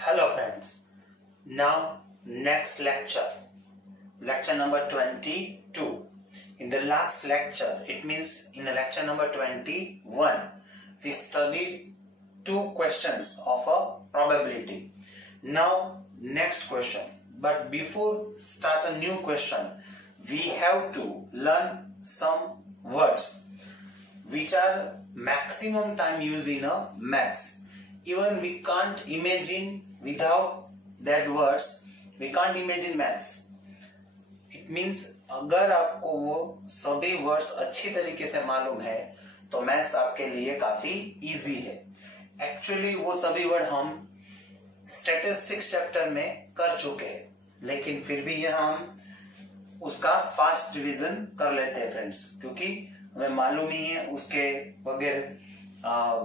Hello friends, now next lecture number 22. In the last lecture, it means in the lecture number 21, we studied two questions of a probability. Now next question, but before start a new question, we have to learn some words which are maximum time used in a maths. Even we can't imagine without that words, we can't imagine maths. It means अगर आपको वो सभी words अच्छी तरीके से मालूम है तो मैथ्स आपके लिए काफी इजी है. एक्चुअली वो सभी वर्ड हम स्टैटिस्टिक्स चैप्टर में कर चुके हैं, लेकिन फिर भी यहाँ हम उसका फास्ट रिवीजन कर लेते हैं फ्रेंड्स, क्योंकि हमें मालूम ही है उसके बगैर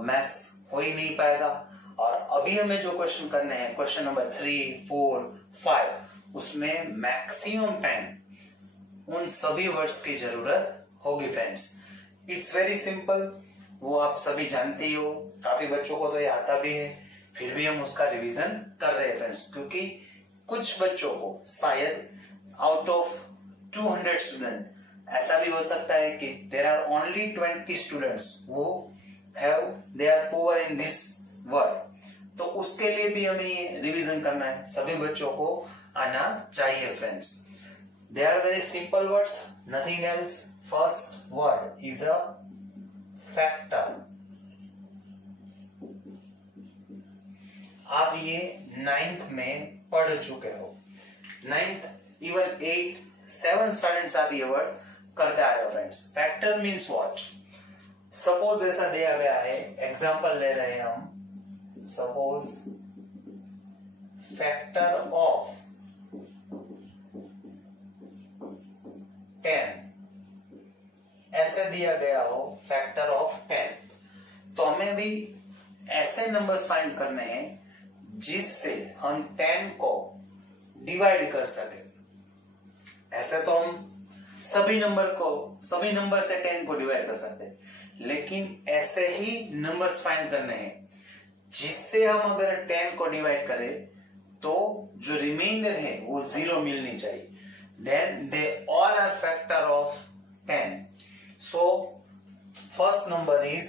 मैथ्स हो ही नहीं पाएगा. और अभी हमें जो क्वेश्चन करने हैं, क्वेश्चन नंबर 3, 4, 5, उसमें मैक्सिमम टाइम उन सभी वर्ड्स की जरूरत होगी फ्रेंड्स. इट्स वेरी सिंपल, वो आप सभी जानते ही हो, काफी बच्चों को तो ये आता भी है, फिर भी हम उसका रिवीजन कर रहे हैं फ्रेंड्स, क्योंकि कुछ बच्चों को शायद आउट ऑफ 200 स्टूडेंट ऐसा भी हो सकता है कि देयर आर ओनली 20 स्टूडेंट्स वो they are poor in this word, तो उसके लिए भी हमें रिवीजन करना है. सभी बच्चों को आना चाहिए friends. They are very simple words, nothing else. First word is a factor. आप ये 9th में पढ़ चुके हो. 9th, इवन 8, 7 स्टूडेंट्स आप ये वर्ड करते आए हो friends. Factor means what? Suppose ऐसा दिया गया है, एग्जांपल ले रहे हैं हम. सपोज फैक्टर ऑफ 10 ऐसे दिया गया हो, फैक्टर ऑफ 10, तो हमें भी ऐसे नंबर्स फाइंड करने हैं जिससे हम 10 को डिवाइड कर सके. ऐसे तो हम सभी नंबर से 10 को डिवाइड कर सकते हैं, लेकिन ऐसे ही नंबर्स फाइंड करने हैं जिससे हम अगर 10 को डिवाइड करें तो जो रिमाइंडर है वो 0 मिलनी चाहिए. Then they all are factor of 10. So first number is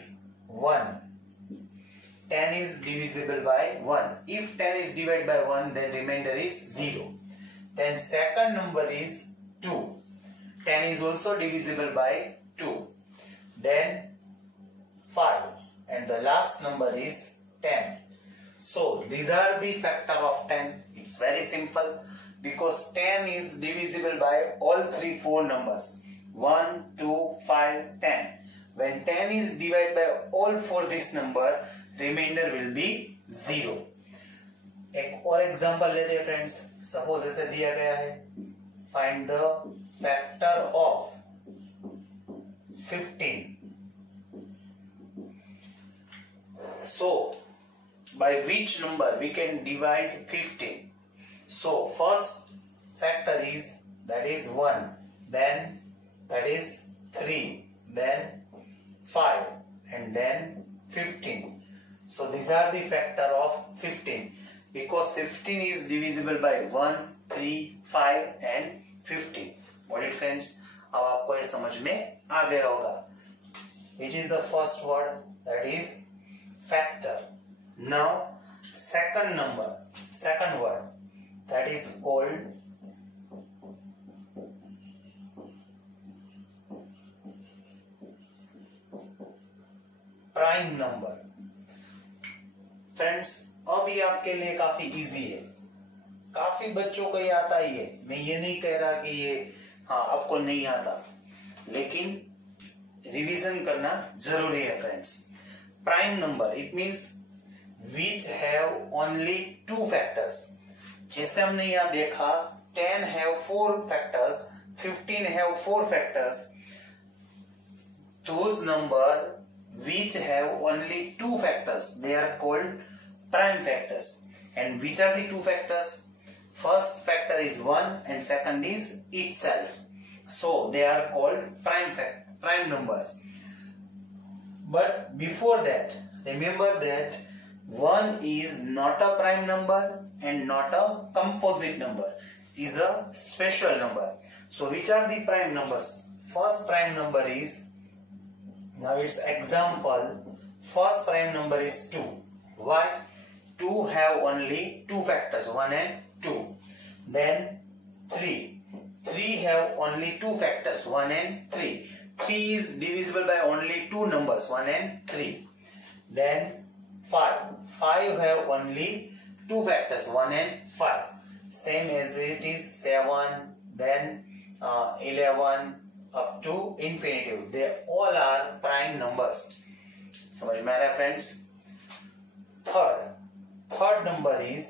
1. 10 is divisible by 1. If 10 is divided by 1, then remainder is 0. Then second number is 2. 10 is also divisible by 2. Then 5. And the last number is 10. So these are the factor of 10. It's very simple because 10 is divisible by all 4 numbers. 1, 2, 5, 10. When 10 is divided by all 4 this number, remainder will be 0. एक और example लेते हैं friends. Suppose ऐसे दिया गया है, find the factor of 15. So by which number we can divide 15? So first factor is, that is 1, then that is 3, then 5, and then 15. So these are the factor of 15, because 15 is divisible by 1, 3, 5 and 15. Got it friends? अब आपको ये समझ में आ गया होगा. Which is the first word? That is factor. Now second word, that is called prime number. Friends अब ये आपके लिए काफी इजी है, काफी बच्चों को ये आता ही है. मैं ये नहीं कह रहा कि ये आपको नहीं आता, लेकिन रिवीजन करना जरूरी है friends. Prime number, it means which have only 2 factors. जैसे हमने यहाँ देखा 10 have 4 factors, 15 have 4 factors. Those number which have only 2 factors, they are called prime factors. And which are the 2 factors? First factor is 1 and second is itself. So they are called prime numbers. But before that, remember that 1 is not a prime number and not a composite number, is a special number. So which are the prime numbers? First prime number is, now its example, first prime number is 2. Why? 2 have only two factors, 1 and 2. Then 3. 3 have only two factors, 1 and 3. 3 is divisible by only two numbers, 1 and 3. Then 5. 5 have only two factors, 1 and 5. Same as it is 7, then 11 up to infinitive. They all are prime numbers. समझ में आ रहा है friends? Third number is,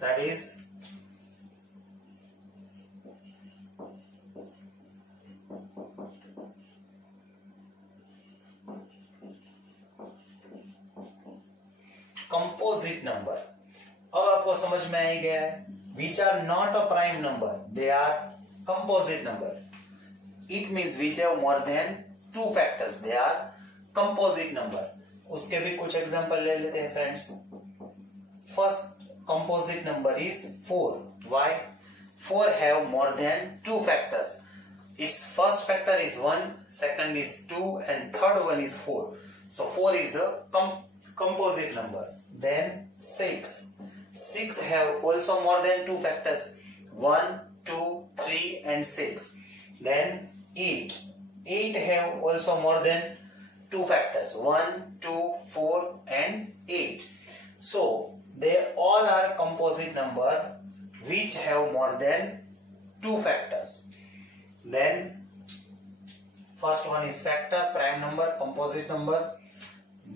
that is composite number. अब आपको समझ में आ गया है, which are not a prime number, they are composite number. It means which have more than two factors, they are composite number. उसके भी कुछ एग्जांपल ले लेते हैं friends. First composite number is 4. Why? 4 have more than two factors. Its first factor is 1, second is 2, and third one is 4. So 4 is a composite number. Then 6. 6 have also more than two factors, 1, 2, 3, and 6. Then 8. 8 have also more than two factors, 1, 2, 4, and 8. So they all are composite number which have more than two factors. Then first one is factor, prime number, composite number.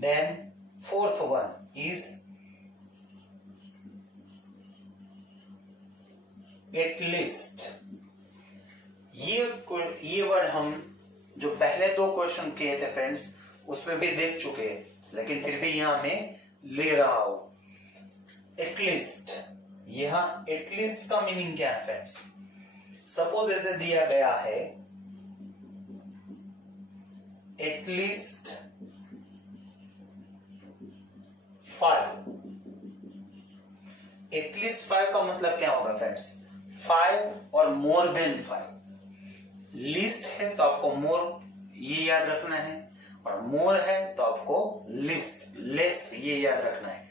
Then fourth one is at least. ये word हम जो पहले दो question किए थे friends उसमें भी देख चुके हैं, लेकिन फिर भी यहां में ले रहा हूं. एटलीस्ट, यहां एटलीस्ट का मीनिंग क्या है फ्रेंड्स? सपोज ऐसे दिया गया है एटलीस्ट 5. एटलीस्ट 5 का मतलब क्या होगा फ्रेंड्स? 5 और मोर देन 5. लिस्ट है तो आपको मोर ये याद रखना है, और मोर है तो आपको लिस्ट लेस ये याद रखना है.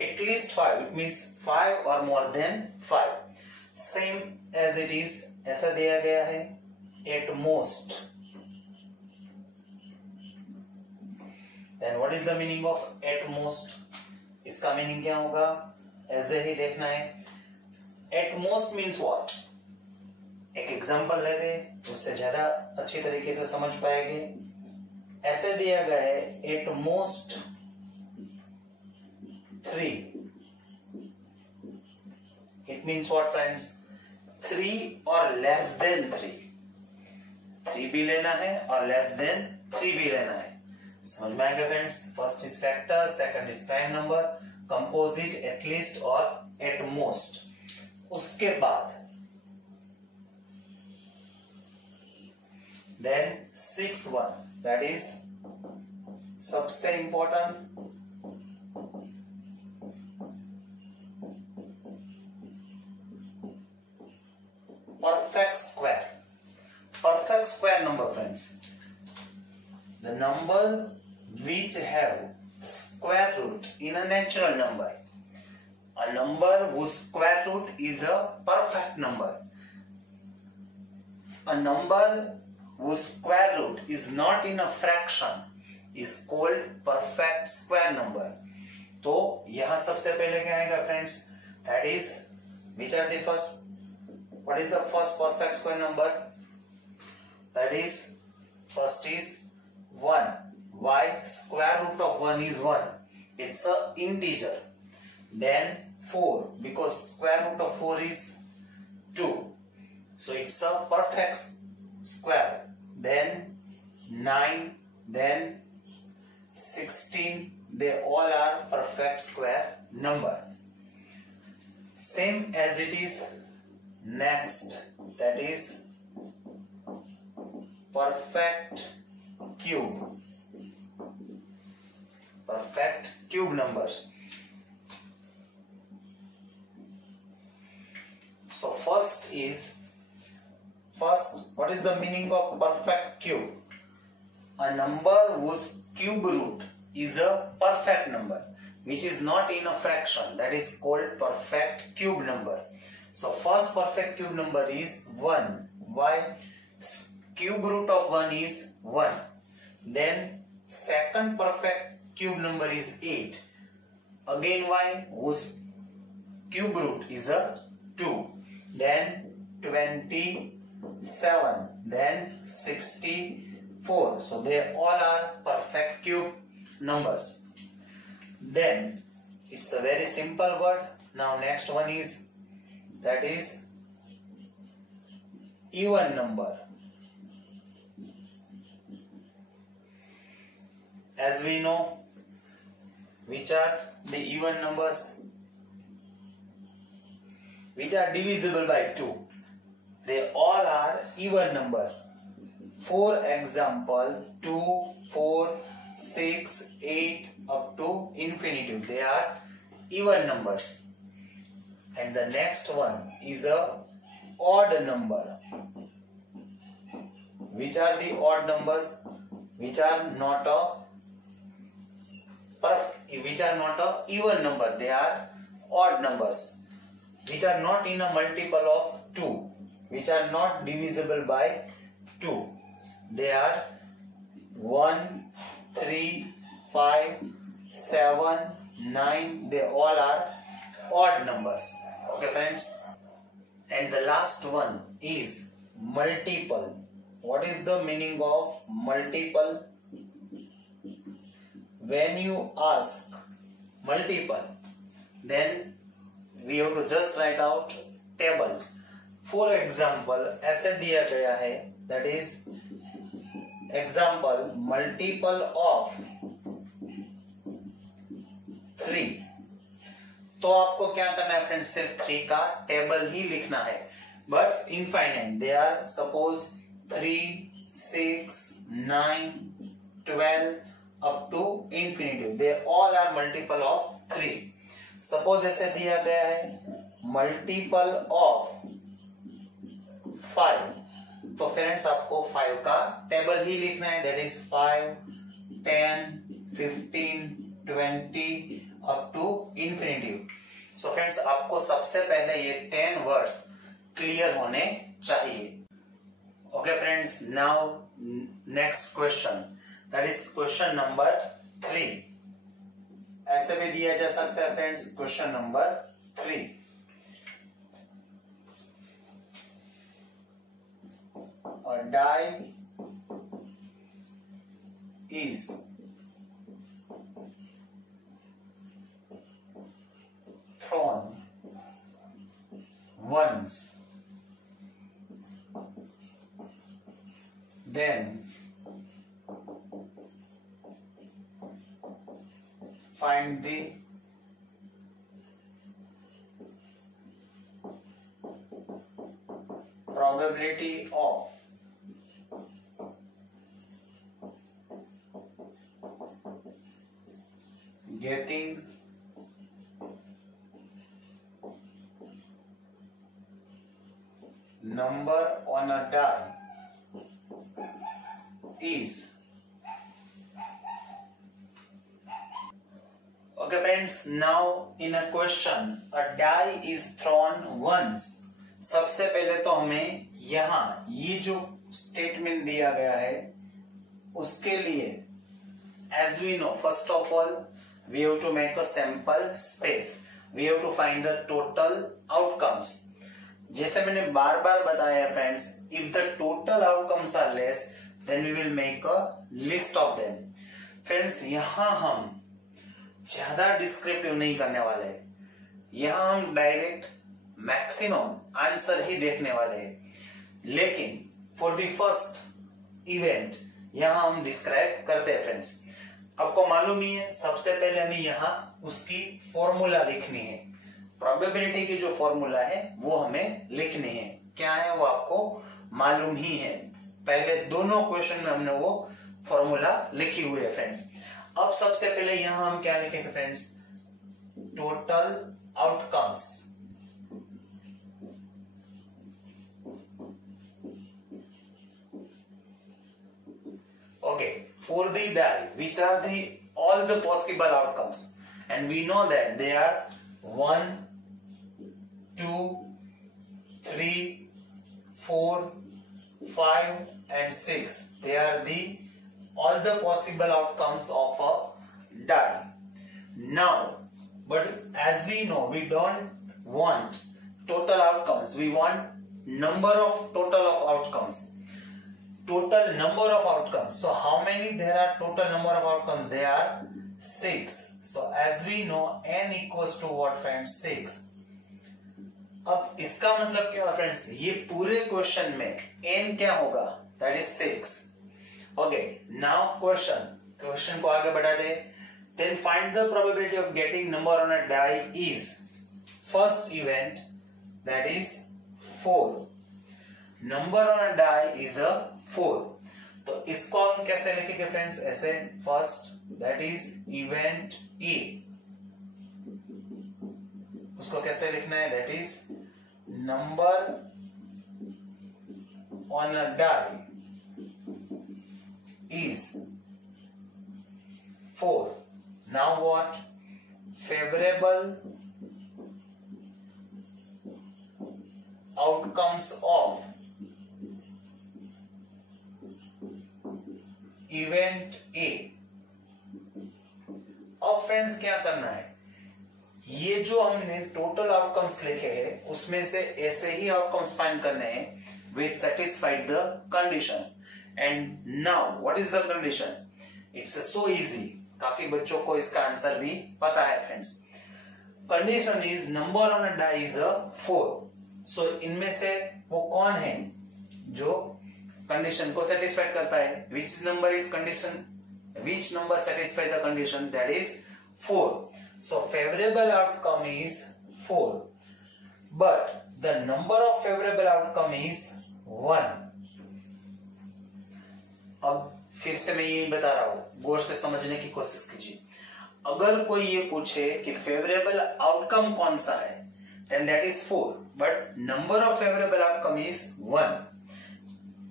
एटलीस्ट 5 इट मींस 5 और more than 5. Same as it is ऐसा दिया गया है at most. Then what is the meaning of at most? इसका मीनिंग क्या होगा ऐसे ही देखना है. At most means what? एक एग्जांपल ले दे, उससे ज्यादा अच्छी तरीके से समझ पाएंगे. ऐसे दिया गया है at most 3. It means what friends? 3 और लेस देन 3. 3 भी लेना है और लेस देन 3 भी लेना है. समझ में आएगा friends? First is factor, second is prime number, composite, at least और एट मोस्ट. उसके बाद then sixth one, that is सबसे important, perfect square. Perfect square number friends, the number which have square root in a natural number. A number whose square root is a perfect number. A number whose square root is not in a fraction is called perfect square number. तो यहां सबसे पहले क्या आएगा friends? That is, which are the first? What is the first perfect square number? That is, first is 1. Why? Square root of 1 is 1. It's a integer. Then 4, because square root of 4 is 2. So it's a perfect square. Then 9, then 16, they all are perfect square number. Same as it is next, that is perfect cube. perfect cube numbers. So first, what is the meaning of perfect cube? A number whose cube root is a perfect number, which is not in a fraction, that is called perfect cube number. So first perfect cube number is 1. Why? Cube root of 1 is 1. Then second perfect cube number is 8. Again why? Whose cube root is a 2. Then 27. Then 64. So they all are perfect cube numbers. Then it's a very simple word. Now next one is, that is even number. As we know, which are the even numbers? Which are divisible by 2. They all are even numbers. For example, 2, 4, 6, 8 up to infinitive. They are even numbers. And the next one is a odd number. Which are the odd numbers? Which are not a even number. They are odd numbers. Which are not in a multiple of 2. Which are not divisible by 2. They are 1, 3, 5, 7, 9. They all are odd numbers. Okay friends. And the last one is multiple. What is the meaning of multiple? When you ask multiple, then we have to just write out table. For example, ऐसे दिया गया है, that is example multiple of 3. तो आपको क्या करना है friends? सिर्फ 3 का टेबल ही लिखना है. But infinite they are, suppose 3, 6, 9, 12 up to infinitive. They all are multiple of 3. Suppose ऐसे दिया गया है multiple of 5. तो फ्रेंड्स आपको 5 का टेबल ही लिखना है. That is 5, 10, 15, 20 up to infinitive. So friends, आपको सबसे पहले ये 10 वर्ड्स क्लियर होने चाहिए. Okay friends, now next question. That is question number 3. ऐसे भी दिया जा सकता है friends. Question number 3. A die is thrown once, then find the probability of getting number on a die is. Okay friends, now in a question a die is thrown once. सबसे पहले तो हमें यहाँ ये जो स्टेटमेंट दिया गया है उसके लिए as we know, first of all we have to make a sample space. We have to find the total outcomes. जैसे मैंने बार बार बताया friends, if the total outcomes are less then we will make a list of them. Friends यहाँ हम ज्यादा descriptive नहीं करने वाले हैं. यहाँ हम डायरेक्ट मैक्सिमम आंसर ही देखने वाले हैं. लेकिन फॉर द फर्स्ट इवेंट यहाँ हम डिस्क्राइब करते हैं फ्रेंड्स. आपको मालूम ही है, सबसे पहले हमें यहाँ उसकी फॉर्मूला लिखनी है. प्रोबेबिलिटी की जो फॉर्मूला है वो हमें लिखनी है. क्या है वो आपको मालूम ही है. पहले दोनों क्वेश्चन में हमने वो फॉर्मूला लिखी हुई है फ्रेंड्स. अब सबसे पहले यहां हम क्या लिखेंगे friends, total outcomes. Okay, for the die, which are the all the possible outcomes, and we know that they are 1, 2, 3, 4, 5, and 6. They are the all the possible outcomes of a die. Now, but as we know, we don't want total outcomes. We want number of total of outcomes. Total number of outcomes. So how many there are total number of outcomes? There are 6. So as we know, n equals to what friends? 6. अब इसका मतलब क्या है friends, ये पूरे question में n क्या होगा? That is 6. Okay, now question को आगे बढ़ा दे. Then find the probability of getting number on a die is first event, that is 4. Number on a die is a 4. तो इसको हम कैसे लिखेंगे फ्रेंड्स? ऐसे first, that is event A, उसको कैसे लिखना है? That is number on a die is 4. Now what? Favourable outcomes of event A. अब फ्रेंड्स क्या करना है, ये जो हमने टोटल आउटकम्स लिखे हैं उसमें से ऐसे ही आउटकम्स फाइंड करने हैं which satisfied the condition. And now what is the condition? Its so easy, काफी बच्चों को इसका आंसर भी पता है friends. Condition is number on a die is a 4. So इनमें से वो कौन है जो कंडीशन को सेटिस्फाइड करता है? Which number is condition, which number satisfy the condition? That is 4. So favourable outcome is 4, but the number of favourable outcome is 1. अब फिर से मैं यही बता रहा हूं, गौर से समझने की कोशिश कीजिए. अगर कोई ये पूछे कि फेवरेबल आउटकम कौन सा है, then that is 4, but number of favorable outcome is 1.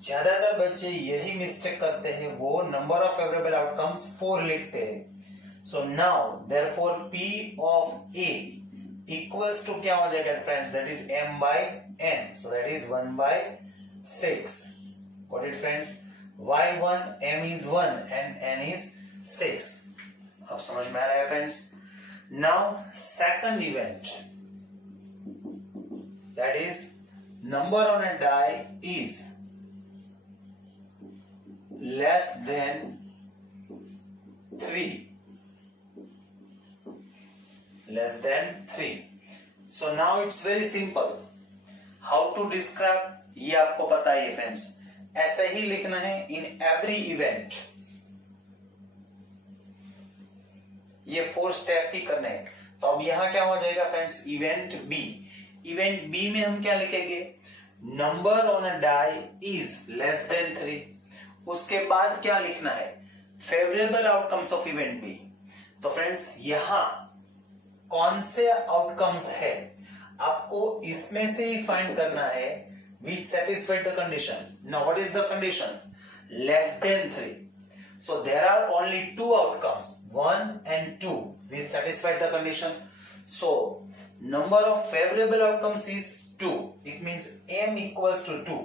ज्यादातर बच्चे यही मिस्टेक करते हैं, वो नंबर ऑफ फेवरेबल आउटकम्स 4 लिखते हैं. So now therefore P of A equals to क्या हो जाएगा friends? That is m by n. So that is 1 by 6. Got it friends? y1 m is 1 and n is 6. अब समझ में आ रहा है friends? Now second event, that is number on a die is less than 3. Less than 3. So now it's very simple. How to describe? ये आपको पता है फ्रेंड्स. ऐसे ही लिखना है in every event. ये 4 स्टेप ही करने हैं. तो अब यहां क्या हो जाएगा friends? Event B. Event B में हम क्या लिखेंगे? Number on a die is less than 3. उसके बाद क्या लिखना है? Favourable outcomes of event B. तो फ्रेंड्स यहां कौन से आउटकम्स है आपको इसमें से ही फाइंड करना है which satisfied the condition. Now what is the condition? Less than 3. So there are only 2 outcomes, 1 and 2, which satisfied the condition. So number of favorable outcomes is 2. It means m equals to 2.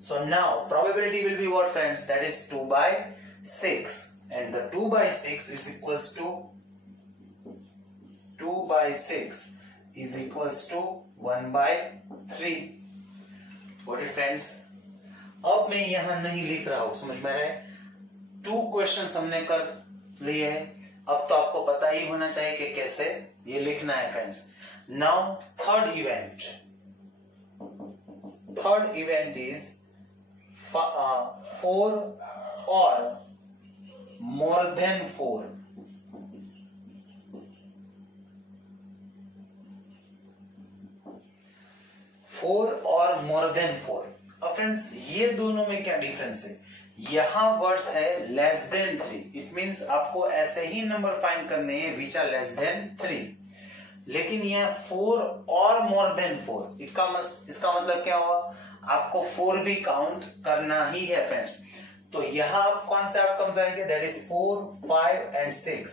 So now probability will be what friends? That is 2 by 6, and the 2 by 6 is equals to 2 by 6 is equals to 1 by 3. Got it friends? अब मैं यहां नहीं लिख रहा हूं, समझ में आ रहा है? 2 क्वेश्चंस हमने कर लिए हैं. अब तो आपको पता ही होना चाहिए कि कैसे ये लिखना है friends. Now third event. Third event is 4 or more than 4. और मोर देन 4. अब फ्रेंड्स ये दोनों में क्या डिफरेंस है? यहाँ वर्ड्स है लेस देन 3, इट मींस आपको ऐसे ही नंबर फाइंड करने हैं विच आर लेस देन 3, लेकिन यह 4 और मोर देन 4, इसका मतलब क्या हुआ, आपको 4 भी काउंट करना ही है फ्रेंड्स। तो यहाँ आप कौन से आउटकम्स आएंगे, that is 4, 5 and 6,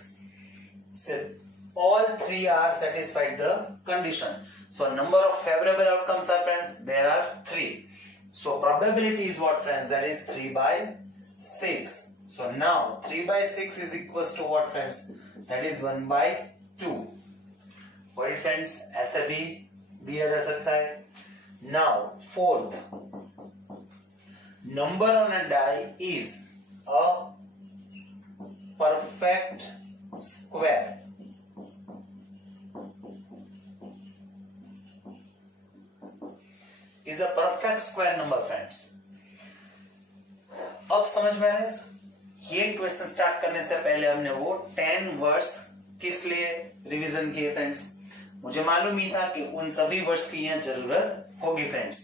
all 3 are satisfied the condition. So number of favorable outcomes are friends, there are 3. So probability is what friends, that is 3 by 6. So now 3 by 6 is equals to what friends, that is 1 by 2. What friends, ऐसे भी दिया जा सकता है। Now fourth, number on a die is a perfect square. Is a perfect square number friends. अब समझ में आ रहा है, ये क्वेश्चन स्टार्ट करने से पहले हमने वो 10 वर्ड्स किस लिए रिवीजन किए फ्रेंड्स, मुझे मालूम ही था कि उन सभी वर्ड्स की यहाँ जरूरत होगी फ्रेंड्स।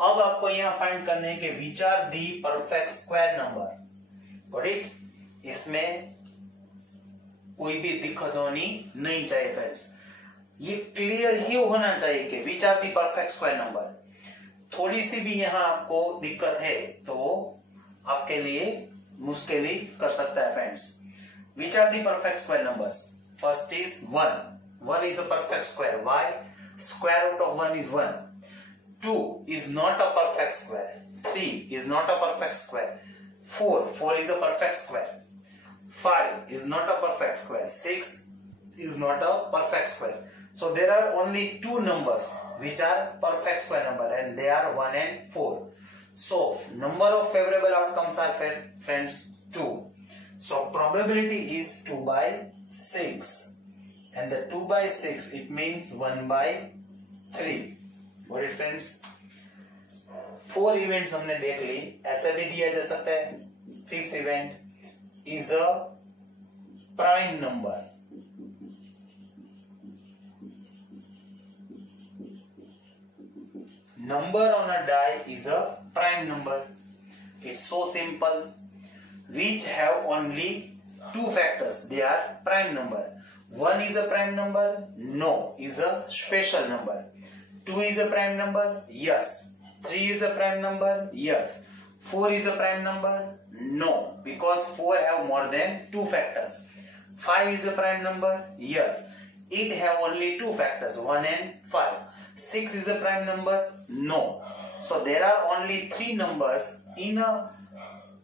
अब आपको यहाँ फाइंड करने के which are the perfect square number, got it, इसमें कोई भी दिक्कत होनी नहीं चाहिए फ्रेंड्स, ये क्लियर ही होना चाहिए कि which are the perfect square number. थोड़ी सी भी यहाँ आपको दिक्कत है तो वो आपके लिए मुश्किल ही कर सकता है friends. Which are the perfect square numbers, first is 1 is a perfect square. Why? Square root of 1 is 1. 2 is not a perfect square. 3 is not a perfect square. 4 is a perfect square. 5 is not a perfect square. 6 is not a perfect square. So there are only 2 numbers which are perfect square number, and they are 1 and 4. So number of favorable outcomes are friends 2. So probability is 2 by 6, and the 2 by 6 it means 1 by 3. What it friends, 4 events हमने देख ली, ऐसा भी दिया जा सकता है 5th event is a prime number. Number on a die is a prime number. It's so simple. Which have only 2 factors, they are prime number. 1 is a prime number, no, is a special number. 2 is a prime number, yes. 3 is a prime number, yes. 4 is a prime number, no, because 4 have more than 2 factors. 5 is a prime number, yes. It have only 2 factors, 1 and 5. 6 is a prime number, no. So there are only 3 numbers in a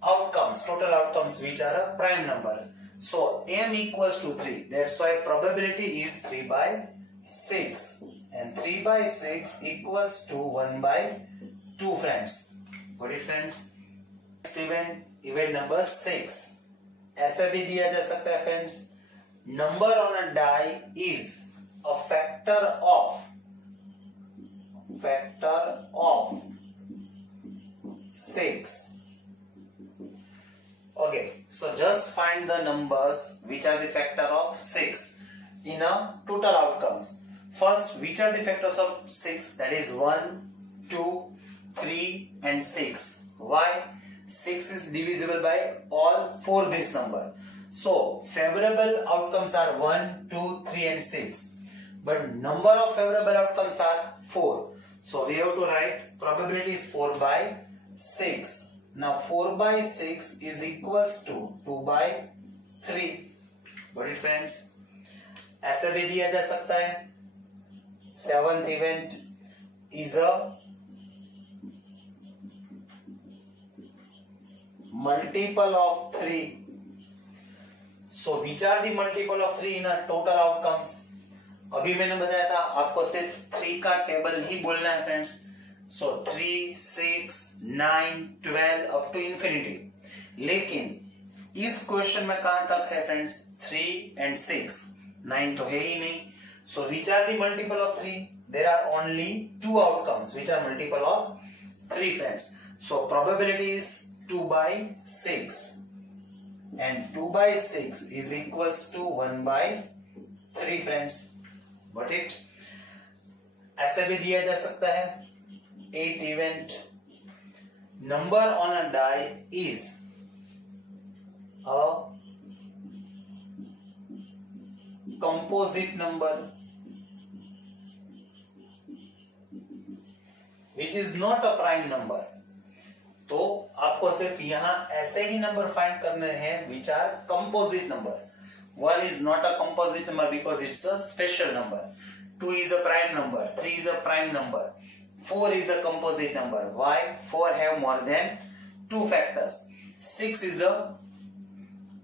outcomes, total outcomes, which are a prime number. So m equals to 3. That's why probability is 3 by 6, and 3 by 6 equals to 1 by 2 friends. Got it friends? Next event number 6. ऐसा भी दिया जा सकता है friends. Number on a die is a factor of 6. Okay, so just find the numbers which are the factor of 6 in a total outcomes. First, which are the factors of 6? That is 1, 2, 3 and 6. Why? 6 is divisible by all 4 this number. So favorable outcomes are 1, 2, 3 and 6. But number of favorable outcomes are 4. So we have to write probability is 4 by 6. Now 4 by 6 is equals to 2 by 3. Got it friends? ऐसे भी दिया जा सकता है 7th event is a multiple of 3. So which are the multiple of 3 in a total outcomes? अभी मैंने बताया था आपको सिर्फ 3 का टेबल ही बोलना है friends. So 3, 6, 9, 12 up to infinity, लेकिन इस क्वेश्चन में कहां तक है फ्रेंड्स, 3 and 6, 9 तो है ही नहीं। So which are the multiple of 3? There are only 2 outcomes which are multiple of 3 friends. So probability is 2 by 6, and 2 by 6 is equals to 1 by 3 friends. Got it? ऐसे भी दिया जा सकता है 8th event, number on a die is a composite number which is not a prime number. तो आपको सिर्फ यहां ऐसे ही नंबर फाइंड करने हैं which are composite number. 1 is not a composite number because it's a special number. 2 is a prime number. 3 is a prime number. 4 is a composite number. Why? 4 have more than 2 factors. 6 is a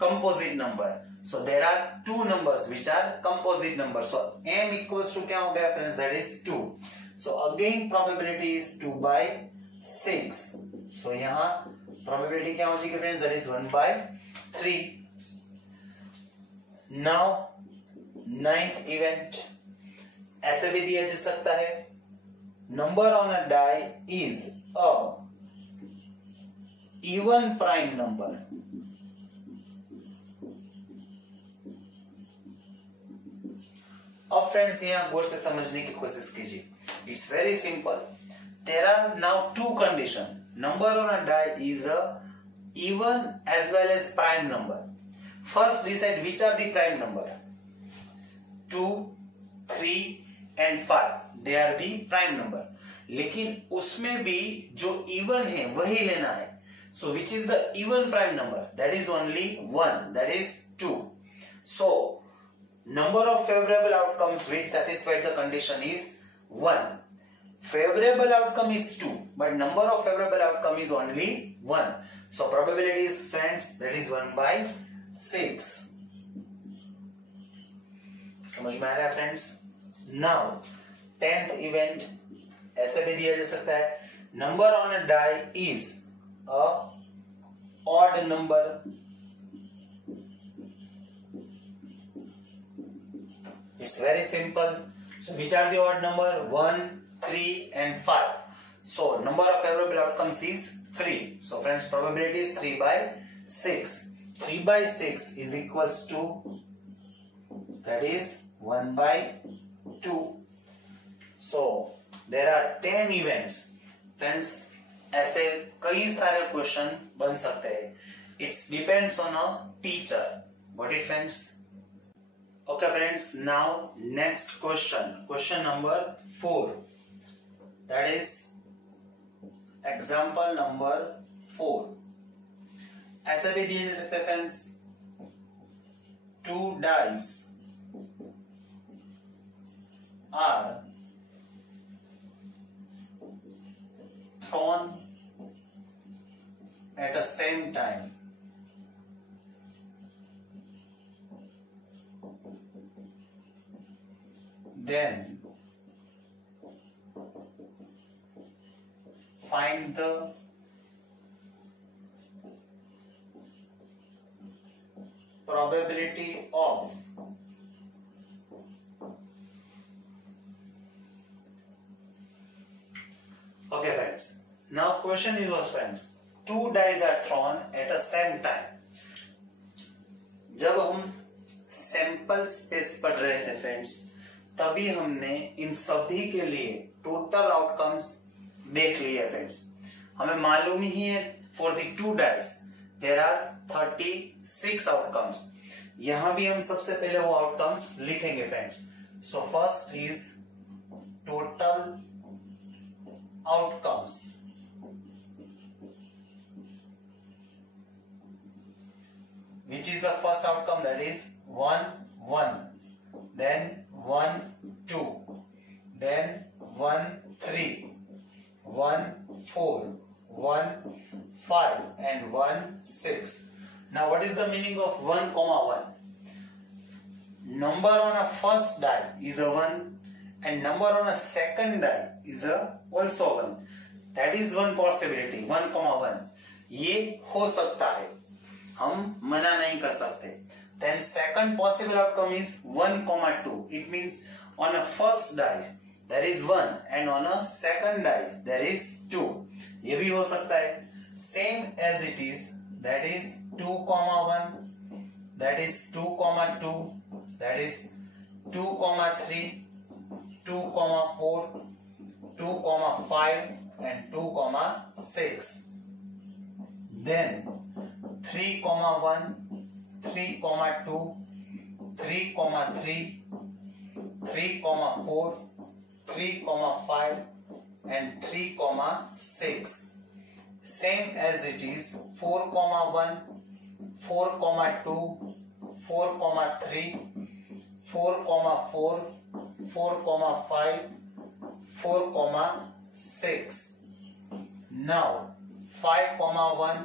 composite number. So there are 2 numbers which are composite numbers. So m equals to क्या हो गया friends? That is 2. So again probability is 2 by 6. So यहाँ probability क्या हो जाएगी friends? That is 1 by 3. Now ninth event ऐसे भी दिया जा सकता है. Number on a die is a even prime number. अब फ्रेंड्स यहाँ गौर से समझने की कोशिश कीजिए. It's very simple. There are now two conditions. Number on a die is a even as well as prime number. First decide which are the prime number. 2, 3 and 5. They are the prime number. लेकिन उसमें भी जो even है वही लेना है. So which is the even prime number? That is only 1. That is 2. So number of favorable outcomes which satisfy the condition is 1. Favorable outcome is 2, but number of favorable outcome is only 1. So probability is friends that is 1 by 6. समझ में आ रहा है friends? Now 10th event ऐसे भी दिया जा सकता है. Number on a die is a odd number. It's very simple. So which are the odd number? 1, 3 and 5. So number of favorable outcomes is 3. So friends, probability is 3 by 6. 3 by 6 is equals to, that is 1 by 2. So there are 10 events. Friends, ऐसे कई सारे question बन सकते हैं. It depends on a teacher. Got it friends? Okay friends, now next question. Question number 4. That is example number 4. ऐसे भी दिए जा सकते हैं friends. 2 dice are thrown at the same time. Then find the probability of okay friends, now question is was friends, 2 dice are thrown at the same time. जब हम sample space पढ़ रहे थे फ्रेंड्स, तभी हमने इन सभी के लिए टोटल आउटकम्स देख लिए फ्रेंड्स. हमें मालूम ही है for the 2 dice there are 36 outcomes. यहां भी हम सबसे पहले वो आउटकम्स लिखेंगे friends. So first is total outcomes. Which is the first outcome? That is 1, 1. Then 1, 2. Then 1, 3. 1, 4. 1, 5. And 1, 6. Now what is the meaning of 1, 1? Number on a first die is a 1 and number on a second die is a also 1. That is one possibility. 1, 1. ये हो सकता है, हम मना नहीं कर सकते. Then second possible outcome is 1, 2. It means on a first die there is 1 and on a second die there is 2. ये भी हो सकता है. Same as it is, that is 2, 1. That is 2, 2. That is 2, 3. 2, 4. 2, 5 and 2, 6. Then 3, 1 3,2, 3,3, 3,4, 3,5 and 3,6. Same as it is 4,1, 4,2, 4,3, 4,4, 4,5, 4,6. Now 5,1,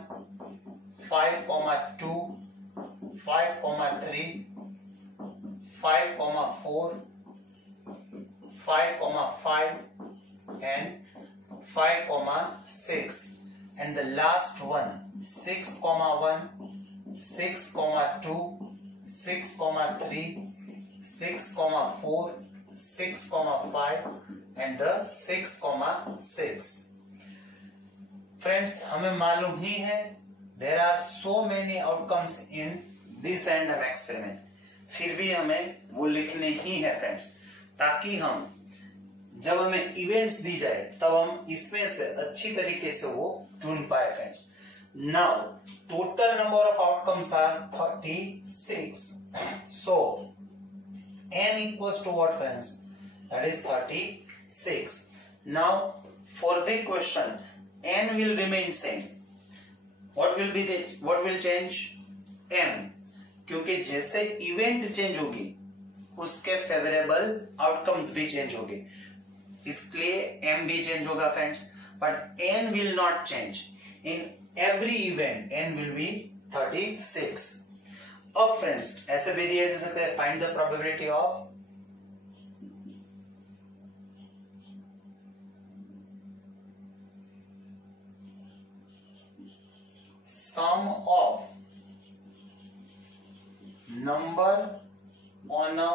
5,2, 5,3, 5,4, 5,5 and 5,6. And the last one 6,1, 6,2, 6,3, 6,4, 6,5 and the 6,6. Friends, हमें मालूम ही है there are so many outcomes in this random experiment. फिर भी हमें वो लिखने ही है फ्रेंड्स, ताकि हम जब हमें इवेंट्स दी जाए तब हम इसमें से अच्छी तरीके से वो ढूंढ पाए friends. Now total number of outcomes are 36. So n equals to what friends? That is 36. Now for the question n will remain same. What will change? m. क्योंकि जैसे इवेंट चेंज होगी उसके फेवरेबल आउटकम्स भी change होंगे, इसलिए m भी change होगा friends. But n will not change. In every event n will be 36. अब फ्रेंड्स ऐसे भी दिया जा सकता है, find the probability of sum of number on a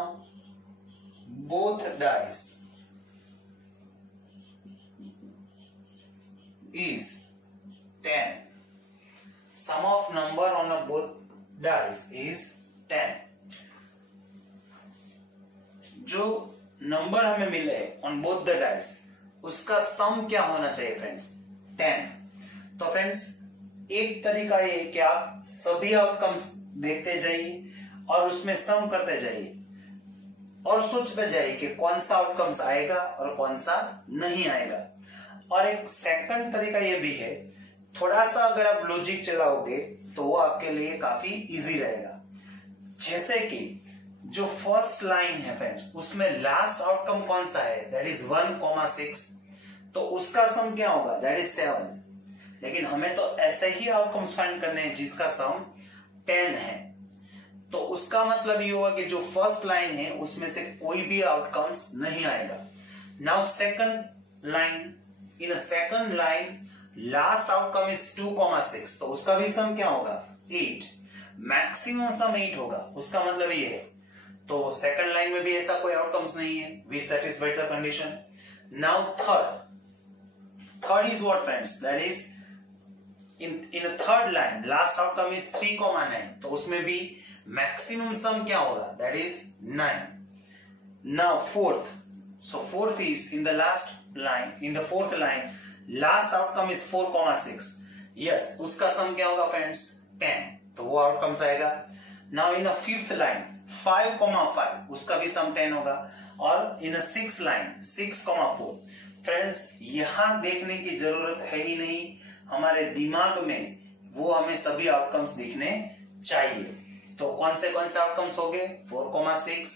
both dice is 10. Sum of number on a both dice is 10. जो number हमें मिले on both the dice उसका सम क्या होना चाहिए फ्रेंड्स? 10. तो फ्रेंड्स एक तरीका ये कि आप सभी आउटकम्स देखते जाइए और उसमें सम करते जाइए और सोचते जाइए कि कौन सा आउटकम्स आएगा और कौन सा नहीं आएगा. और एक सेकंड तरीका ये भी है, थोड़ा सा अगर आप लॉजिक चलाओगे तो वो आपके लिए काफी इजी रहेगा. जैसे कि जो फर्स्ट लाइन है फ्रेंड्स उसमें लास्ट आउटकम कौन सा है? That is 1,6. तो उसका सम क्या होगा? That is 7. लेकिन हमें तो ऐसे ही आउटकम्स फाइंड करने हैं जिसका सम 10 है. तो उसका मतलब ये होगा कि जो फर्स्ट लाइन है उसमें से कोई भी आउटकम्स नहीं आएगा. Now second line, in a second line last outcome is 2,6. तो उसका भी सम क्या होगा? 8. मैक्सिमम सम 8 होगा. उसका मतलब ये है. तो सेकंड लाइन में भी ऐसा कोई आउटकम्स नहीं है which satisfied the condition. Now third is what friends? That is in a third line last outcome is 3,9. तो उसमें भी maximum sum क्या होगा? That is 9. Now fourth, so fourth is in the last line, in the fourth line last outcome is 4,6. yes, उसका sum क्या होगा friends? 10. तो वो outcomes आएगा. Now in a fifth line 5,5 उसका भी sum 10 होगा. और in a sixth line 6,4. Friends यहां देखने की जरूरत है ही नहीं, हमारे दिमाग में वो हमें सभी आउटकम्स दिखने चाहिए. तो कौन से आउटकम्स हो गए? 4,6,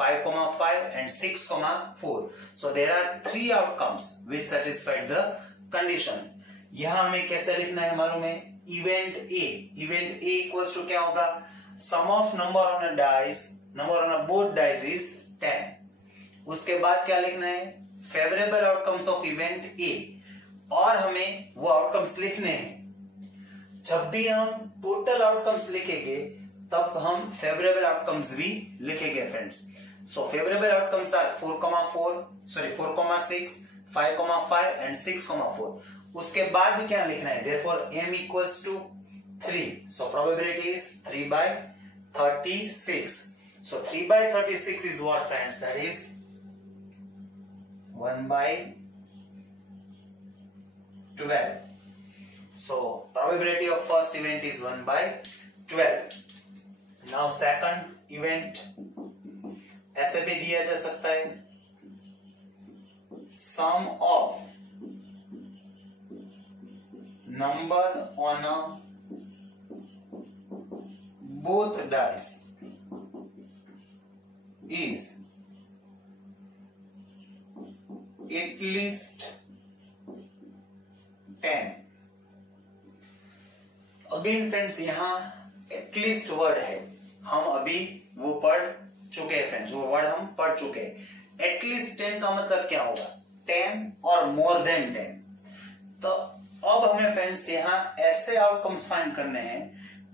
5,5 and 6,4. So there are 3 outcomes which satisfied the condition. यहां हमें कैसे लिखना है मालूम है? Event A. Event A equals to क्या होगा? Sum of number on a dice, number on a both dice is 10. उसके बाद क्या लिखना है? Favourable outcomes of event A. और हमें वो आउटकम्स लिखने हैं. जब भी हम टोटल आउटकम्स लिखेंगे तब हम फेवरेबल आउटकम्स भी लिखेंगे friends. So favourable outcomes are 4,6, 5,5 and 6,4. उसके बाद क्या लिखना है? Therefore m equals to 3. So probability is 3/36. So 3/36 is what friends? That is 1/12. So probability of first event is 1/12. Now second event ऐसे भी दिया जा सकता है, sum of number on a both dice is at least 10. Again friends यहाँ at least word है, हम अभी वो पढ़ चुके हैं फ्रेंड्स, वो वर्ड हम पढ़ चुके हैं। एटलीस्ट 10 का मतलब क्या होगा, 10 और मोर देन 10। तो अब हमें फ्रेंड्स यहाँ ऐसे आउटकम्स फाइंड करने हैं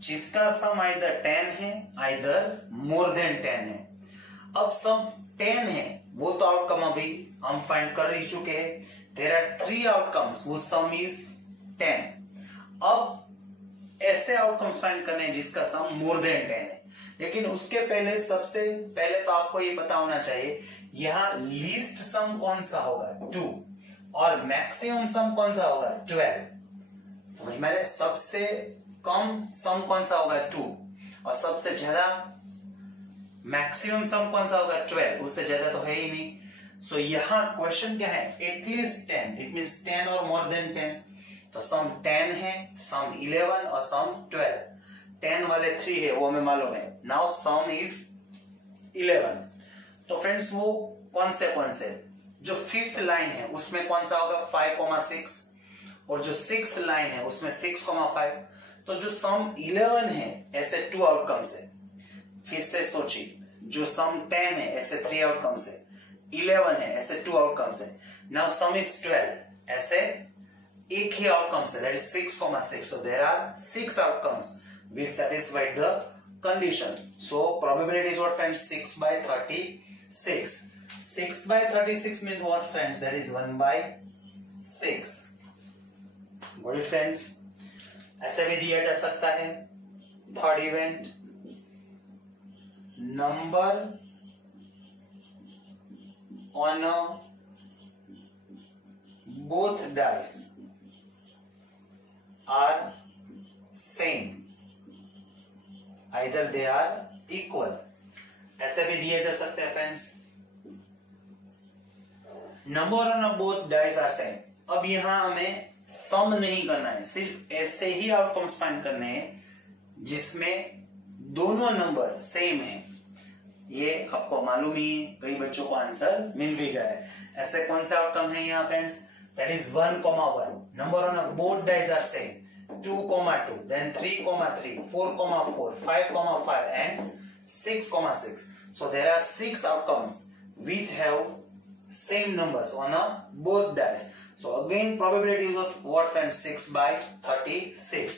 जिसका सम आइदर 10 है आइदर मोर देन 10 है। अब सम 10 है वो तो आउटकम अभी हम फाइंड कर ही चुके हैं। There are 3 outcomes whose sum is 10। अब ऐसे आउटकम्स फाइंड करने हैं जिसका सम मोर देन 10 है, लेकिन उसके पहले सबसे पहले तो आपको ये पता होना चाहिए यहाँ लीस्ट सम कौन सा होगा 2 और मैक्सिमम सम कौन सा होगा 12। समझ में आ रहा है, सबसे कम सम कौन सा होगा 2 और सबसे ज्यादा मैक्सिमम सम कौन सा होगा 12, उससे ज्यादा तो है ही नहीं। सो यहाँ क्वेश्चन क्या है, एटलीस्ट 10, इट मींस 10 और मोर देन 10। तो सम 10 है, सम 11 और सम 12। 10 वाले 3 है वो हमें मालूम है। Now sum is 11। तो फ्रेंड्स वो कौन से जो 5th लाइन है उसमें कौन सा होगा 5,6 और जो 6th लाइन है उसमें 6,5। तो जो सम 11 है ऐसे 2 आउटकम्स है। फिर से सोचिए, जो सम 10 है ऐसे 3 आउटकम्स है, 11 है ऐसे 2 आउटकम्स है। नाउ सम इज 12 ऐसे एक ही आउटकम्स है, that is 6,6। So there are 6 outcomes which satisfied the condition. So probability is what friends, 6/36. 6/36 means what friends, that is 1/6. Got it friends? ऐसे भी दिया जा सकता है third event, number on a both dice are same, either they are equal. ऐसे भी दिए जा सकते हैं friends, number on a both dice are same. अब यहां हमें सम नहीं करना है, सिर्फ ऐसे ही आउटकम्स फाइंड करने हैं जिसमें दोनों नंबर सेम है। ये आपको मालूम ही, कई बच्चों को आंसर मिल भी गया है। ऐसे कौन से आउटकम है यहाँ friends, that is 1,1। Number on both dice are same, 2,2, then 3,3, 4,4, 5,5 and 6,6. So there are 6 outcomes which have same numbers on a both dice. So again probability is of what friends, 6/36.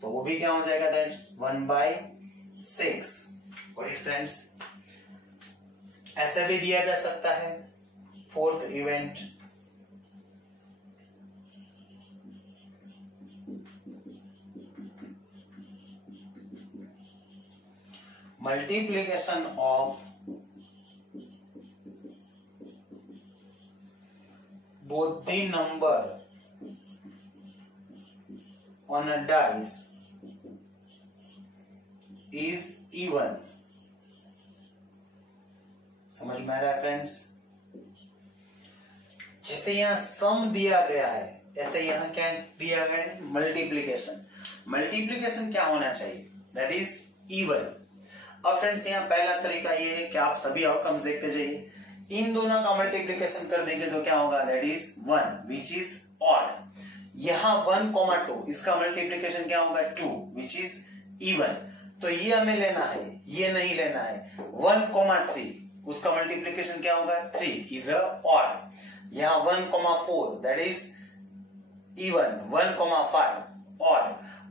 तो वो भी क्या हो जाएगा, that's 1/6. Got it friends? ऐसे भी दिया जा सकता है fourth event, multiplication of both the number on a dice is even। समझ में आ रहा है फ्रेंड्स? जैसे यहाँ सम दिया गया है ऐसे यहाँ क्या दिया गया है, मल्टीप्लीकेशन। मल्टीप्लीकेशन क्या होना चाहिए, दैट इज इवन। अब फ्रेंड्स यहाँ पहला तरीका ये है कि आप सभी आउटकम्स देखते जाइए, इन दोनों का मल्टीप्लिकेशन कर देंगे तो क्या होगा, that is 1 which is odd. यहाँ 1,2 इसका मल्टीप्लिकेशन क्या होगा 2 विच इज इवन। तो ये हमें लेना है, ये नहीं लेना है। 1,3 उसका मल्टीप्लिकेशन क्या होगा 3 इज अ ऑड। यहाँ 1,4 that is even, 1,5 odd,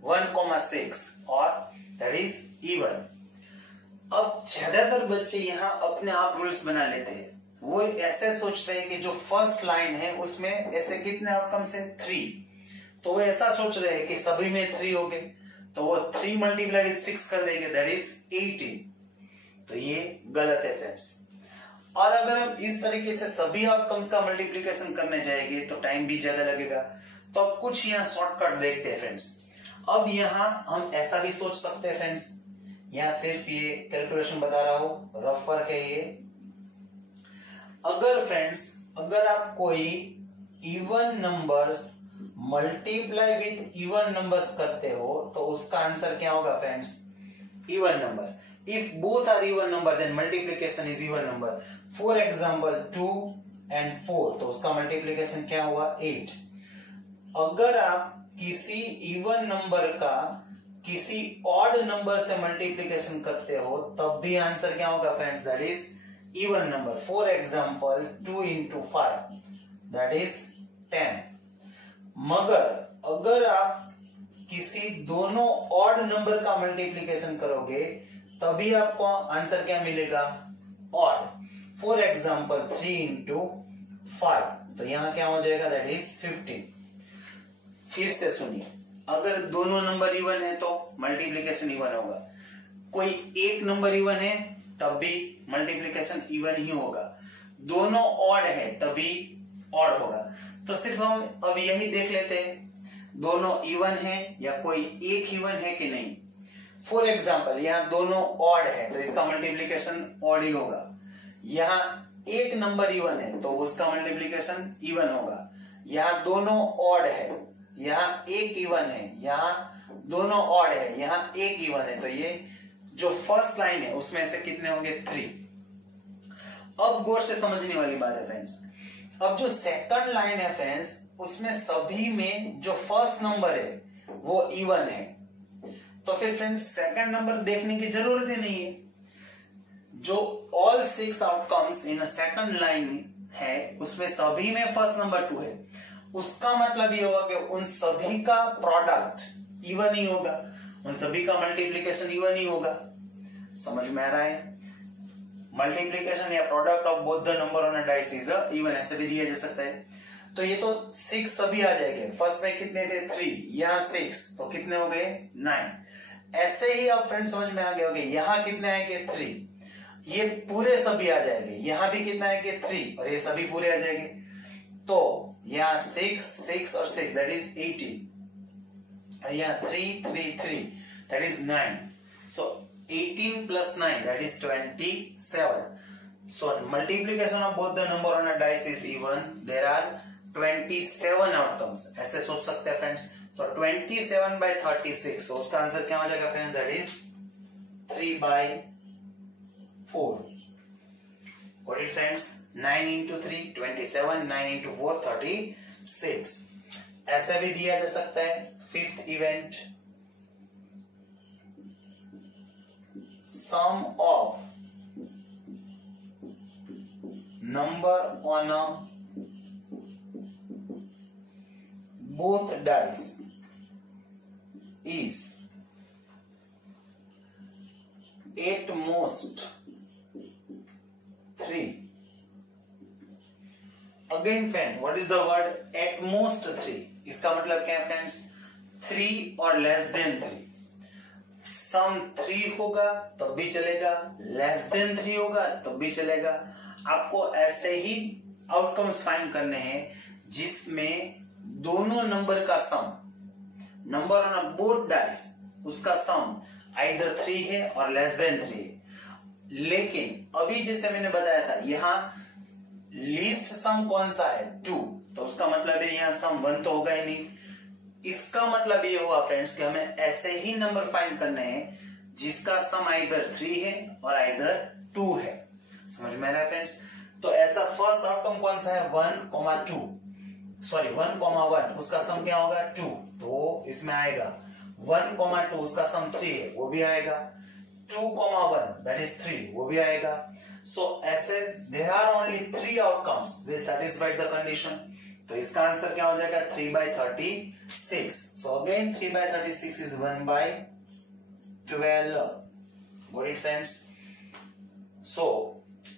1,6 odd, that is even. अब ज्यादातर बच्चे यहाँ अपने आप रूल्स बना लेते हैं, वो ऐसे सोचते हैं कि जो फर्स्ट लाइन है उसमें ऐसे कितने आउटकम्स है 3, तो वो ऐसा सोच रहे हैं कि सभी में 3 हो गए, तो वो 3 मल्टीप्लाई विद 6 कर देंगे, दैट इज 18। तो ये गलत है फ्रेंड्स। और अगर हम इस तरीके से सभी आउटकम्स का मल्टीप्लिकेशन करने जाएंगे तो टाइम भी ज्यादा लगेगा। तो अब कुछ यहाँ शॉर्टकट देखते हैं फ्रेंड्स। अब यहाँ हम ऐसा भी सोच सकते हैं फ्रेंड्स यहाँ सिर्फ ये कैलकुलेशन बता रहा हूं, रफ वर्क है ये। अगर फ्रेंड्स, अगर आप कोई even numbers multiply with even numbers करते हो तो उसका आंसर क्या होगा friends? Even number. If both are even number then multiplication is even number. For example 2 and 4, तो उसका मल्टीप्लिकेशन क्या हुआ? 8। अगर आप किसी इवन नंबर का किसी ऑड नंबर से मल्टीप्लिकेशन करते हो तब भी आंसर क्या होगा friends? That is even number. For example 2 into 5 that is 10। मगर अगर आप किसी दोनों ऑड नंबर का मल्टीप्लिकेशन करोगे तभी आपको आंसर क्या मिलेगा? ऑड। फॉर एग्जाम्पल 3 into 5, तो यहां क्या हो जाएगा? That is 15। फिर से सुनिए, अगर दोनों नंबर इवन है तो मल्टीप्लिकेशन इवन होगा। कोई एक नंबर इवन है तब भी मल्टीप्लिकेशन इवन ही होगा। दोनों ऑड है तभी ऑड होगा। तो सिर्फ हम अब यही देख लेते हैं, दोनों इवन है या कोई एक इवन है कि नहीं। फॉर एग्जाम्पल यहाँ दोनों ऑड है तो इसका मल्टीप्लिकेशन ऑड ही होगा। यहाँ एक नंबर इवन है तो उसका मल्टीप्लिकेशन इवन होगा। यहाँ दोनों ऑड है, यहाँ एक इवन है, यहाँ दोनों ऑड है, यहाँ एक इवन है, तो ये जो फर्स्ट लाइन है उसमें से कितने होंगे? 3। अब गौर से समझने वाली बात है फ्रेंड्स, अब जो सेकंड लाइन है फ्रेंड्स उसमें सभी में जो फर्स्ट नंबर है वो इवन है। तो फिर फ्रेंड्स सेकंड नंबर देखने की जरूरत ही नहीं है। जो all 6 outcomes in a second line है उसमें सभी में फर्स्ट नंबर 2 है। उसका मतलब ये होगा कि उन सभी का प्रोडक्ट इवन ही होगा, उन सभी का मल्टीप्लिकेशन इवन ही होगा। समझ में आ रहा है? मल्टीप्लिकेशन या product of both the number on a dice is even, ऐसे भी दिया जा सकता है। तो ये तो 6 सभी आ जाएंगे। फर्स्ट में कितने थे? 3, यहाँ 6, तो कितने हो गए? 9। ऐसे ही आप फ्रेंड समझ में आ गए होंगे, यहाँ कितने आएंगे? 3, ये पूरे सभी आ जाएंगे। यहाँ भी कितना आएंगे? 3, और ये सभी पूरे आ जाएंगे। तो यहाँ 6, 6 और 6 दैट इज 18, यहाँ 3, 3, 3 that is 9। So 18 plus 9 that is 27. So multiplication of both the number on a dice is even. There are 27 outcomes. ऐसे सोच सकते हैं फ्रेंड्स। So 27 by 36, तो उसका आंसर क्या हो जाएगा friends? That is 3/4। Got it friends? 9 into 3 27, 9 into 4 36। ऐसा भी दिया जा सकता है fifth event, sum of number on a both dice is at most 3. Again friend, what is the word at most 3? इसका मतलब क्या है फ्रेंड्स? 3 और लेस देन 3। सम 3 होगा तब भी चलेगा, लेस देन 3 होगा तब भी चलेगा। आपको ऐसे ही आउटकम्स फाइंड करने हैं जिसमें दोनों नंबर का सम, नंबर ऑन बोथ डाइस, उसका सम आइदर 3 है और लेस देन 3 है। लेकिन अभी जैसे मैंने बताया था यहाँ लीस्ट सम कौन सा है? 2, तो उसका मतलब है यहाँ सम 1 तो होगा ही नहीं। इसका मतलब ये हुआ फ्रेंड्स कि हमें ऐसे ही नंबर फाइंड करने हैं जिसका सम आइदर 3 है और आइदर 2 है। समझ में आ रहा है फ्रेंड्स? तो ऐसा फर्स्ट आउटकम कौन सा है? 1,2, सॉरी 1,1, उसका सम क्या होगा? 2, तो इसमें आएगा 1,2, उसका सम 3 है वो भी आएगा। 2,1 दैट इज 3, वो भी आएगा। सो ऐसे there are only 3 outcomes which satisfied the condition. तो इसका आंसर क्या हो जाएगा? 3/36। So again 3/36 is 1/12. Got it friends? So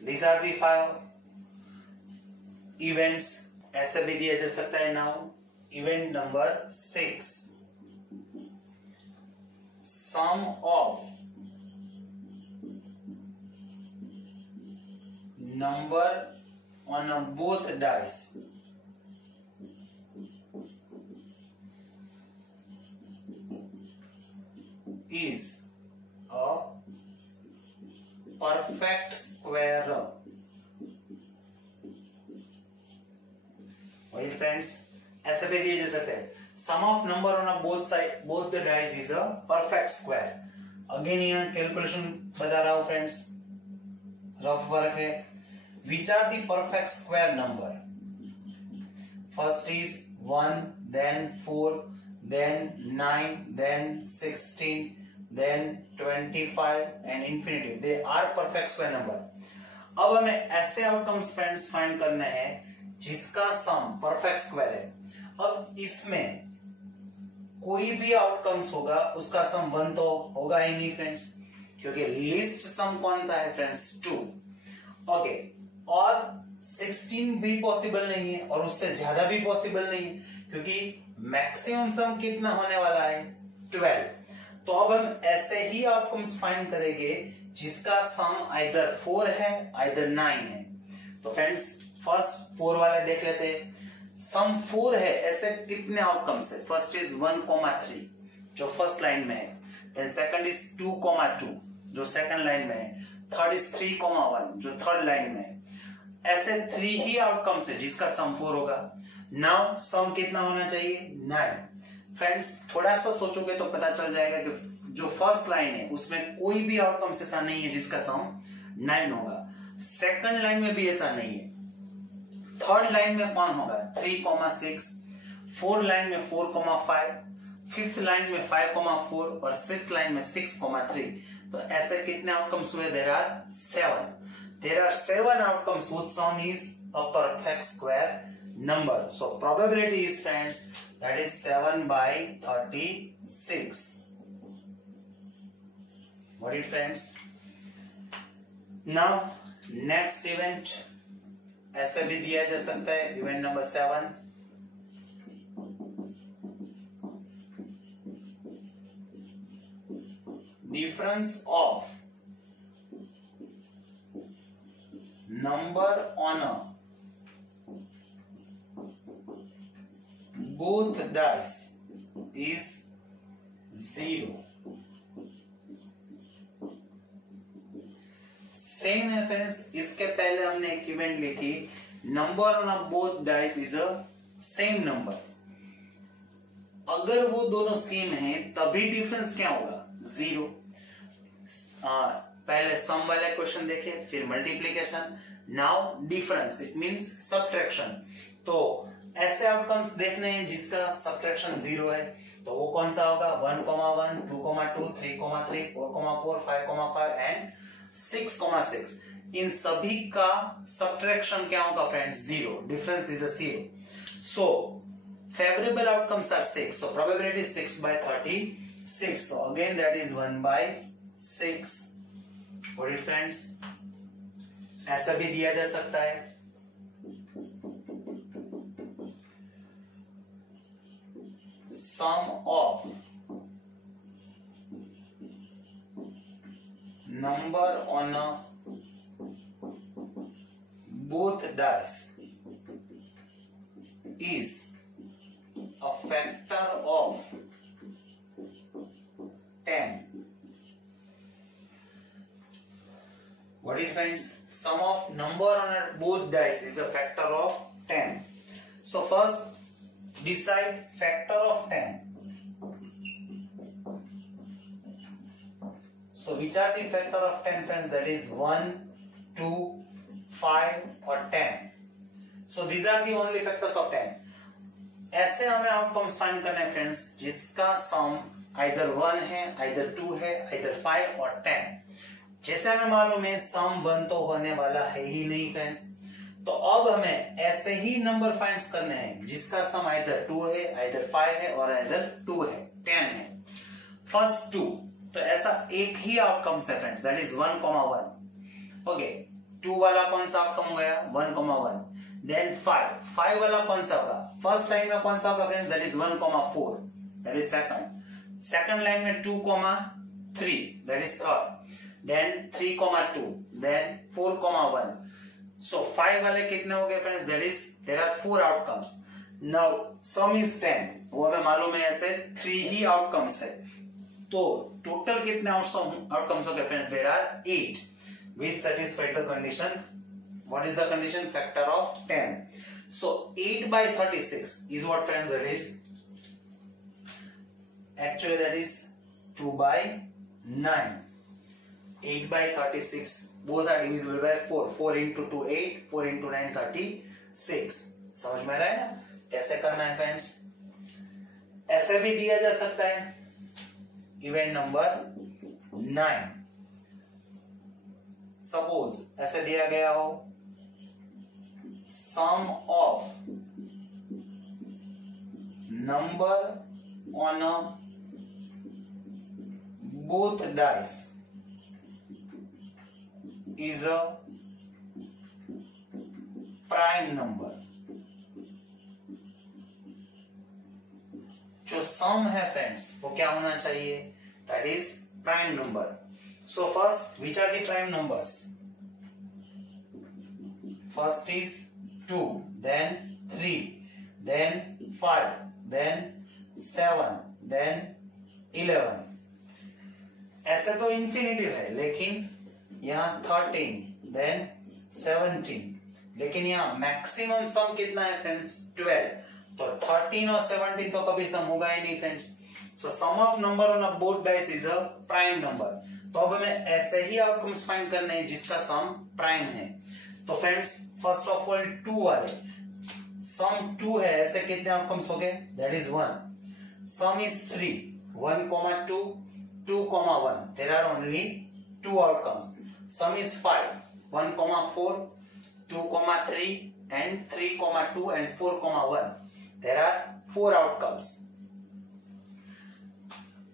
these are the 5 events. ऐसे भी दिया जा सकता है। Now event number 6, sum of number on both dice is a perfect square. Right friends, ऐसे भी दिए जा सकते हैं. Sum of number on a both the dice is a perfect square. Again यहाँ कैलकुलेशन बता रहा हूँ friends, रफ वर्क है. Which are the perfect square number? First is 1, then 4, then 9, then 16, then 25 and infinity. They are perfect square number. अब हमें ऐसे outcomes friends find करने हैं जिसका सम परफेक्ट स्क्वायर है. अब इसमें कोई भी आउटकम्स होगा उसका सम 1 तो होगा ही नहीं फ्रेंड्स, क्योंकि लिस्ट सम कौन सा है फ्रेंड्स 2. ओके, और 16 भी पॉसिबल नहीं है और उससे ज्यादा भी पॉसिबल नहीं है, क्योंकि मैक्सिमम सम कितना होने वाला है 12. तो अब हम ऐसे ही आउटकम्स फाइंड करेंगे जिसका सम आइदर 4 है आइदर 9 है. तो फ्रेंड्स फर्स्ट 4 वाले देख लेते हैं. सम 4 है, ऐसे कितने आउटकम्स है? फर्स्ट इज 1,3 जो फर्स्ट लाइन में है, देन सेकंड इज 2,2 जो सेकंड लाइन में है, थर्ड इज 3,1 जो थर्ड लाइन में है. ऐसे 3 ही आउटकम्स है जिसका सम 4 होगा. नाउ सम कितना होना चाहिए? 9. फ्रेंड्स थोड़ा सा सोचोगे तो पता चल जाएगा कि जो फर्स्ट लाइन है उसमें कोई भी आउटकम्स ऐसा नहीं है जिसका सम 9 होगा. सेकंड लाइन में भी ऐसा नहीं है. थर्ड लाइन में कौन होगा? 3,6. फोर्थ लाइन में 4,5, फिफ्थ लाइन में 5,4 और सिक्स्थ लाइन में 6,3. तो ऐसे कितने आउटकम्स हुए? There are 7. There are 7 outcomes whose sum is a perfect square number. So probability is friends that is 7 by 36. Got it friends? Now next event ऐसे भी दिया जा सकता है. Event number 7. Difference of number on a both dice is 0. Same है friends. इसके पहले हमने एक इवेंट ली थी, number on a both dice is a same number. अगर वो दोनों सेम हैं तभी डिफरेंस क्या होगा? 0. पहले सम वाले क्वेश्चन देखे, फिर multiplication, now difference, it means subtraction. तो ऐसे आउटकम्स देखने हैं जिसका सब्ट्रैक्शन 0 है, तो वो कौन सा होगा? 1,1, 2,2, 3,3, 4,4, 5,5 एंड 6,6. इन सभी का सब्ट्रैक्शन क्या होगा friends? 0. Difference is a 0. So favourable outcomes are 6. So probability is 6 by 36. So again that is 1 by 6. Got it friends? ऐसा भी दिया जा सकता है. Sum of number on a both dice is a factor of 10. What is friends? Sum of number on both dice is a factor of 10. So first decide factor of 10. So which are the factor of 10 friends? That is 1, 2, 5 or 10. So these are the only factors of 10. ऐसे हमें outcomes find करना है friends जिसका सम either 1 है, either 2 है, either 5 और 10. जैसे हमें मालूम है सम 1 तो होने वाला है ही नहीं फ्रेंड्स. तो अब हमें ऐसे ही नंबर फाइंड करने हैं जिसका सम आइदर 2 है, आइदर 5 है और आइदर 2 है, 10 है. फर्स्ट 2, तो ऐसा एक ही आउटकम्स है फ्रेंड्स, दैट इज 1,1. ओके, 2 वाला कौन सा आउटकम हो गया? 1,1. देन 5 वाला कौन सा होगा? फर्स्ट लाइन में कौन सा होगा friends? That is 1,4, that is second line में 2,3, that is third, then 3,2, then 4,1. So 5 वाले कितने हो गए friends? That is there are 4 outcomes. Now sum is 10, वो हमें मालूम है ऐसे 3 ही आउटकम्स है. तो टोटल कितने आउटकम्स हो गए friends? There are 8. which satisfied the condition. What is the condition? Factor of 10. So 8 by 36 is what, friends? That is actually that is 2 by 9. 8 by 36 both are divisible by 4. 4 into 2 8, 4 into 9 36. समझ में आ रहा है ना कैसे करना है friends? ऐसे भी दिया जा सकता है इवेंट नंबर 9. सपोज ऐसे दिया गया हो sum of number on a both dice is a prime number. जो सम है फ्रेंड्स वो क्या होना चाहिए? That is prime number. So first, which are the prime numbers? First is 2, then 3, then 5, then 7, then 11. ऐसे तो इंफिनिटिव है, लेकिन यहाँ 13, then 17, लेकिन यहाँ मैक्सिमम सम कितना है फ्रेंड्स? 12. तो 13 और 17 तो कभी सम होगा ही नहीं friends. So sum of number on a both dice is a prime number. तो अब हमें ऐसे ही आउटकम्स फाइंड करने हैं जिसका सम प्राइम है. तो फ्रेंड्स फर्स्ट ऑफ ऑल 2 वाले सम 2 है, ऐसे कितने आउटकम्स हो गए? That is 1. Sum is 3, 1, 2, 2, 1. There are only 2 outcomes. Sum is 5, 1, 4, 2, 3 and 3, 2 and 4, 1. There are 4 outcomes.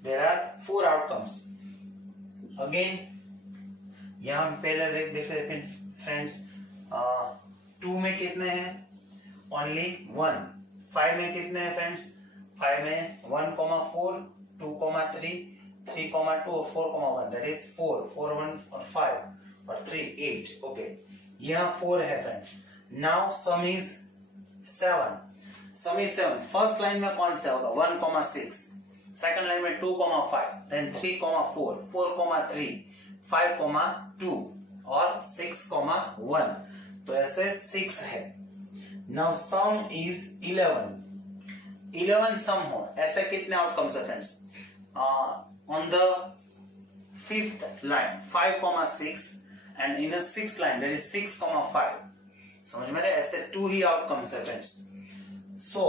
There are 4 outcomes. Again, यहाँ पहले देख रहे थे फ्रेंड्स 2 में कितने हैं? Only 1. 5 में कितने हैं फ्रेंड्स? 5 में 1, 4, 2, 3, 3, 2 और 4, 1. That is 4, 4, 1 और 5 और 3, 8. Okay. यहाँ 4 है friends. Now sum is 7. Sum is 7. First line में कौन सा होगा? 1, 6. सेकंड लाइन में 2, 5. Then 3, 4, 4, 3, 5, 2 और 6, 1. तो ऐसे 6 है. Now sum is 11. 11 सम हो, ऐसे कितने आउटकम्स है friends? On the 5th line 5, 6 and in a 6th line that is 6, 5. समझ में रहे? ऐसे 2 ही आउटकम्स है friends. So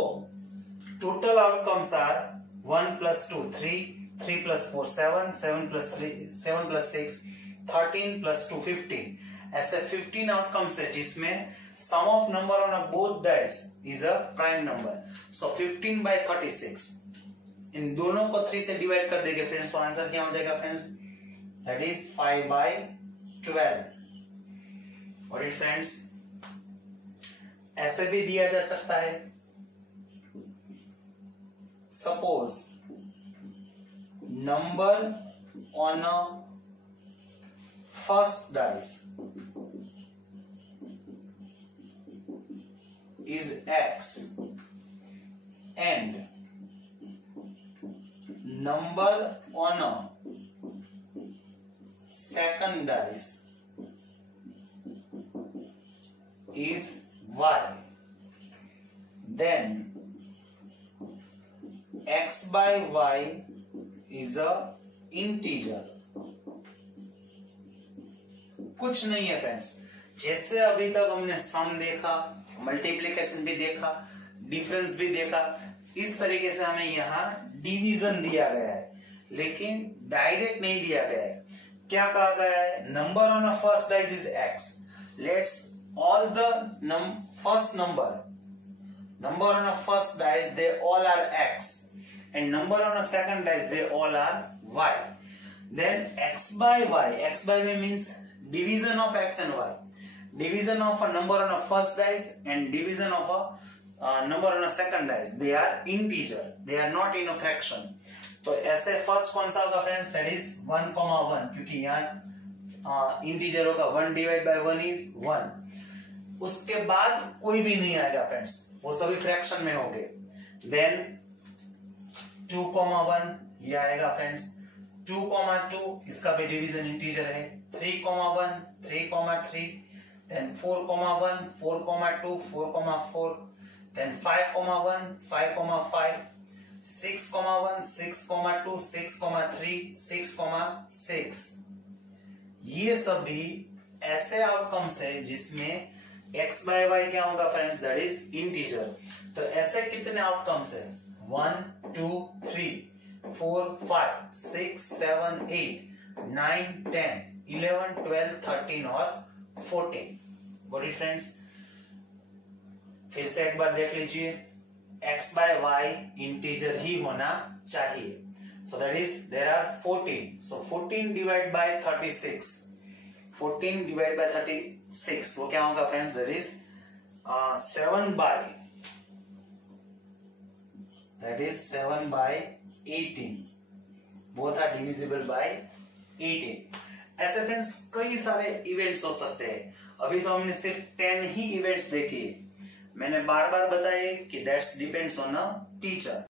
total outcomes are 1 plus 2 3, 3 plus 4 7, 7 plus 3 7 plus 6 13 plus 2 15. ऐसे 15 आउटकम्स है जिसमें sum of number on a both dice is a prime number. So 15 by 36. इन दोनों को 3 से डिवाइड कर देंगे फ्रेंड्स, तो आंसर क्या हो जाएगा फ्रेंड्स? That is 5 by 12. और इट फ्रेंड्स ऐसे भी दिया जा सकता है. Suppose number on a first dice is x and number on a second dice is y, then x by y is a integer. कुछ नहीं है फ्रेंड्स, जैसे अभी तक हमने सम देखा, मल्टीप्लिकेशन भी देखा, डिफरेंस भी देखा, इस तरीके से हमें यहाँ डिवीजन दिया गया है, लेकिन डायरेक्ट नहीं दिया गया है. क्या कहा गया है? Number on a first dice is x. Let's all the first number on a first dice they all are x and number on a second dice they all are y. Then x by y means division of x and y. Division of a number on a first dice and division of a number on a second dice, they are integer, they are not in a fraction. तो ऐसे first कौन सा होगा friends? That is 1, 1 क्योंकि यहाँ integer होगा. 1 divide by 1 is 1. उसके बाद कोई भी नहीं आएगा फ्रेंड्स, वो सभी फ्रैक्शन में होंगे. देन 2, 1 ये आएगा फ्रेंड्स. 2, 2 इसका भी डिवीजन इंटीजर है. 3, 1 3,3, then 4,1, 4,2, 4,4, then 5,1, 5,5, 6,1, 6,2, 6,3, 6,6। ये सभी ऐसे आउटकम्स है जिसमें x बाय y क्या होगा फ्रेंड्स, दैट इज इंटीजर। तो ऐसे कितने आउटकम्स है, 1, 2, 3, 4, 5, 6, 7, 8, 9, 10, 11, 12, 13 और 14। Got it friends. फिर से एक बार देख लीजिए, x बाय y इंटीजर ही होना चाहिए। So that is there are 14, so 14 divide by 36, 14 divide by 36 वो क्या होगा friends, that is 7 by, that is 7 by 18, both are divisible by 18। ऐसे फ्रेंड्स कई सारे इवेंट्स हो सकते हैं। अभी तो हमने सिर्फ 10 ही इवेंट्स देखी है। मैंने बार बार बताया कि that's depends on a teacher.